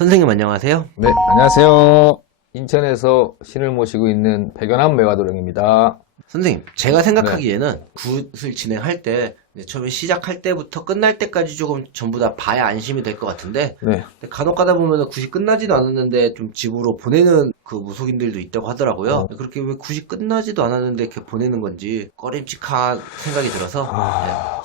선생님 안녕하세요. 네, 안녕하세요. 인천에서 신을 모시고 있는 백연함 매화도령입니다. 선생님, 제가 생각하기에는 굿을 진행할 때 처음에 시작할 때부터 끝날 때까지 조금 전부 다 봐야 안심이 될 것 같은데 네, 근데 간혹 가다 보면 굿이 끝나지도 않았는데 좀 집으로 보내는 그 무속인들도 있다고 하더라고요. 그렇게 왜 굿이 끝나지도 않았는데 이렇게 보내는 건지 꺼림칙한 생각이 들어서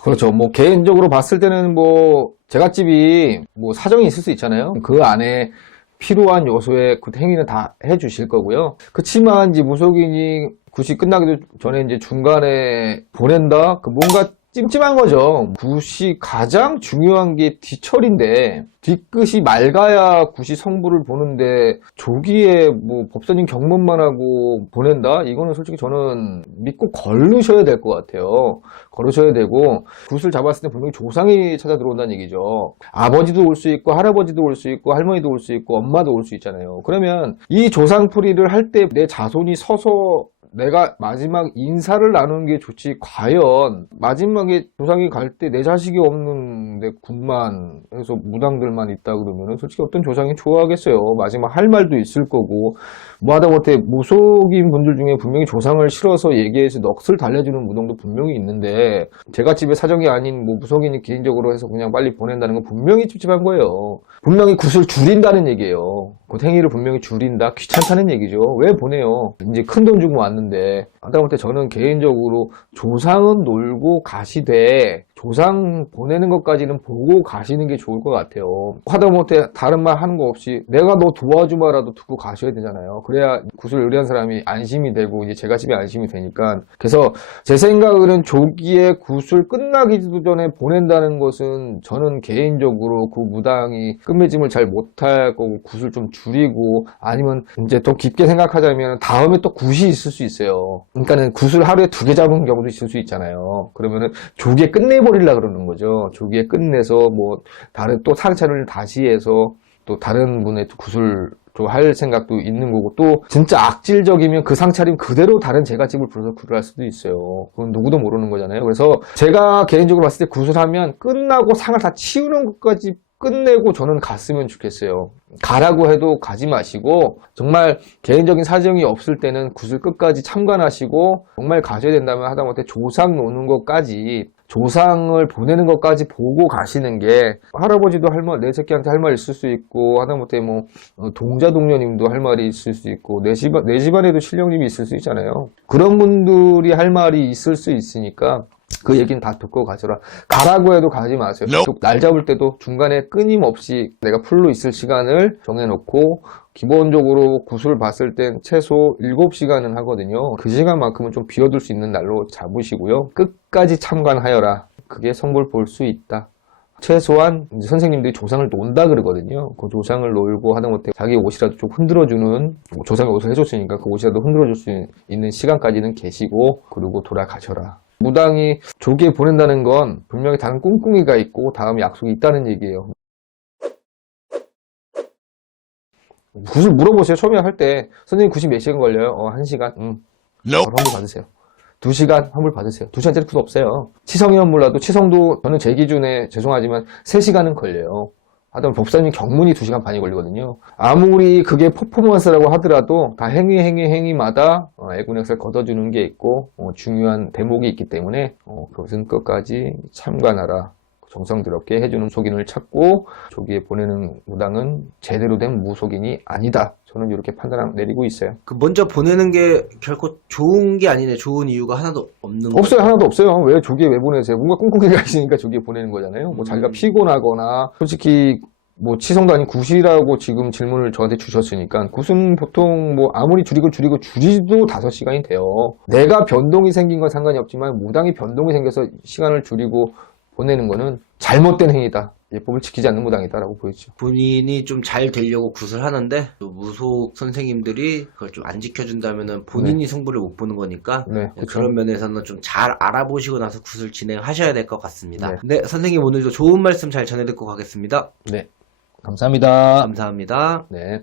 그렇죠. 뭐 개인적으로 봤을 때는 뭐 제갓집이 뭐 사정이 있을 수 있잖아요. 그 안에 필요한 요소의 그 행위는 다 해주실 거고요. 그렇지만 이제 무속인이 굿이 끝나기도 전에 이제 중간에 보낸다? 그 뭔가 찜찜한 거죠. 굿이 가장 중요한 게 뒤철인데 뒤끝이 맑아야 굿이 성부를 보는데 조기에 뭐 법사님 경문만 하고 보낸다? 이거는 솔직히 저는 믿고 걸으셔야 될 것 같아요. 걸으셔야 되고 굿을 잡았을 때 분명히 조상이 찾아 들어온다는 얘기죠. 아버지도 올 수 있고 할아버지도 올 수 있고 할머니도 올 수 있고 엄마도 올 수 있잖아요. 그러면 이 조상풀이를 할 때 내 자손이 서서 내가 마지막 인사를 나누는 게 좋지, 과연 마지막에 조상이 갈 때 내 자식이 없는데 굿만 해서 무당들만 있다 그러면은 솔직히 어떤 조상이 좋아하겠어요. 마지막 할 말도 있을 거고, 뭐 하다못해 무속인 분들 중에 분명히 조상을 실어서 얘기해서 넋을 달래주는 무당도 분명히 있는데 제가 집에 사정이 아닌 뭐 무속인이 개인적으로 해서 그냥 빨리 보낸다는 건 분명히 찝찝한 거예요. 분명히 굿을 줄인다는 얘기예요. 그 행위를 분명히 줄인다, 귀찮다는 얘기죠. 왜 보내요? 이제 큰 돈 주고 왔는데. 하다못해 저는 개인적으로 조상은 놀고 가시되 조상 보내는 것까지는 보고 가시는 게 좋을 것 같아요. 하다못해 다른 말 하는 거 없이 내가 너 도와주마라도 두고 가셔야 되잖아요. 그래야 굿을 의뢰한 사람이 안심이 되고 이제 제가 집에 안심이 되니까. 그래서 제 생각으로는 조기에 굿을 끝나기도 전에 보낸다는 것은 저는 개인적으로 그 무당이 끝맺음을 잘 못할 거고 굿을 좀 줄이고, 아니면 이제 더 깊게 생각하자면 다음에 또 굿이 있을 수 있어요. 그러니까는 굿을 하루에 2개 잡은 경우도 있을 수 있잖아요. 그러면은 조기에 끝내버리려고 그러는 거죠. 조기에 끝내서 뭐 다른 또 상처를 다시 해서 또 다른 분의 굿을 또 할 생각도 있는 거고, 또 진짜 악질적이면 그 상차림 그대로 다른 제갓집을 불러서 굿을 할 수도 있어요. 그건 누구도 모르는 거잖아요. 그래서 제가 개인적으로 봤을 때 굿을 하면 끝나고 상을 다 치우는 것까지 끝내고 저는 갔으면 좋겠어요. 가라고 해도 가지 마시고, 정말 개인적인 사정이 없을 때는 굿을 끝까지 참관하시고, 정말 가셔야 된다면 하다못해 조상 노는 것까지, 조상을 보내는 것까지 보고 가시는 게, 할아버지도 할 말, 내 새끼한테 할 말 있을 수 있고, 하다못해 뭐 동자 동료님도 할 말이 있을 수 있고, 내 집안에도 신령님이 있을 수 있잖아요. 그런 분들이 할 말이 있을 수 있으니까 그 얘기는 다 듣고 가셔라. 가라고 해도 가지 마세요. 또 날 잡을 때도 중간에 끊임없이 내가 풀로 있을 시간을 정해놓고, 기본적으로 굿을 봤을 땐 최소 7시간은 하거든요. 그 시간만큼은 좀 비워둘 수 있는 날로 잡으시고요. 끝까지 참관하여라. 그게 성불 볼 수 있다. 최소한 이제 선생님들이 조상을 논다 그러거든요. 그 조상을 놀고 하다못해 자기 옷이라도 좀 흔들어주는, 조상이 옷을 해줬으니까 그 옷이라도 흔들어줄 수 있는 시간까지는 계시고, 그리고 돌아가셔라. 무당이 조기에 보낸다는 건 분명히 다른 꿍꿍이가 있고 다음 약속이 있다는 얘기예요. 굿을 물어보세요. 처음에 할 때 선생님 굿이 몇 시간 걸려요? 1시간? 바로 환불 받으세요. 2시간 환불 받으세요. 2시간짜리 굿 없어요. 치성이면 몰라도, 치성도 저는 제 기준에 죄송하지만 3시간은 걸려요. 하다면 법사님 경문이 2시간 반이 걸리거든요. 아무리 그게 퍼포먼스라고 하더라도 다 행위마다 애군액살 걷어주는 게 있고 중요한 대목이 있기 때문에 그것은 끝까지 참관하라. 정성스럽게 해주는 속인을 찾고 조기에 보내는 무당은 제대로 된 무속인이 아니다. 저는 이렇게 판단 내리고 있어요. 그 먼저 보내는 게 결코 좋은 게 아니네. 좋은 이유가 하나도 없는 거죠. 없어요. 하나도 없어요. 왜 조기에 왜 보내세요? 뭔가 꿍꿍이가 있으니까 조기에 보내는 거잖아요. 뭐 자기가 피곤하거나, 솔직히 뭐 치성도 아닌 굿이라고 지금 질문을 저한테 주셨으니까, 굿은 보통 뭐 아무리 줄이고 줄이도 5시간이 돼요. 내가 변동이 생긴 건 상관이 없지만 무당이 변동이 생겨서 시간을 줄이고 보내는 거는 잘못된 행위다. 예법을 지키지 않는 무당이다라고 보이죠. 본인이 좀 잘 되려고 굿을 하는데 또 무속 선생님들이 그걸 좀 안 지켜준다면은 본인이 성부를 못 보는 거니까 그런 면에서는 좀 잘 알아보시고 나서 굿을 진행하셔야 될 것 같습니다. 네, 선생님 오늘도 좋은 말씀 잘 전해 듣고 가겠습니다. 네, 감사합니다. 감사합니다. 네.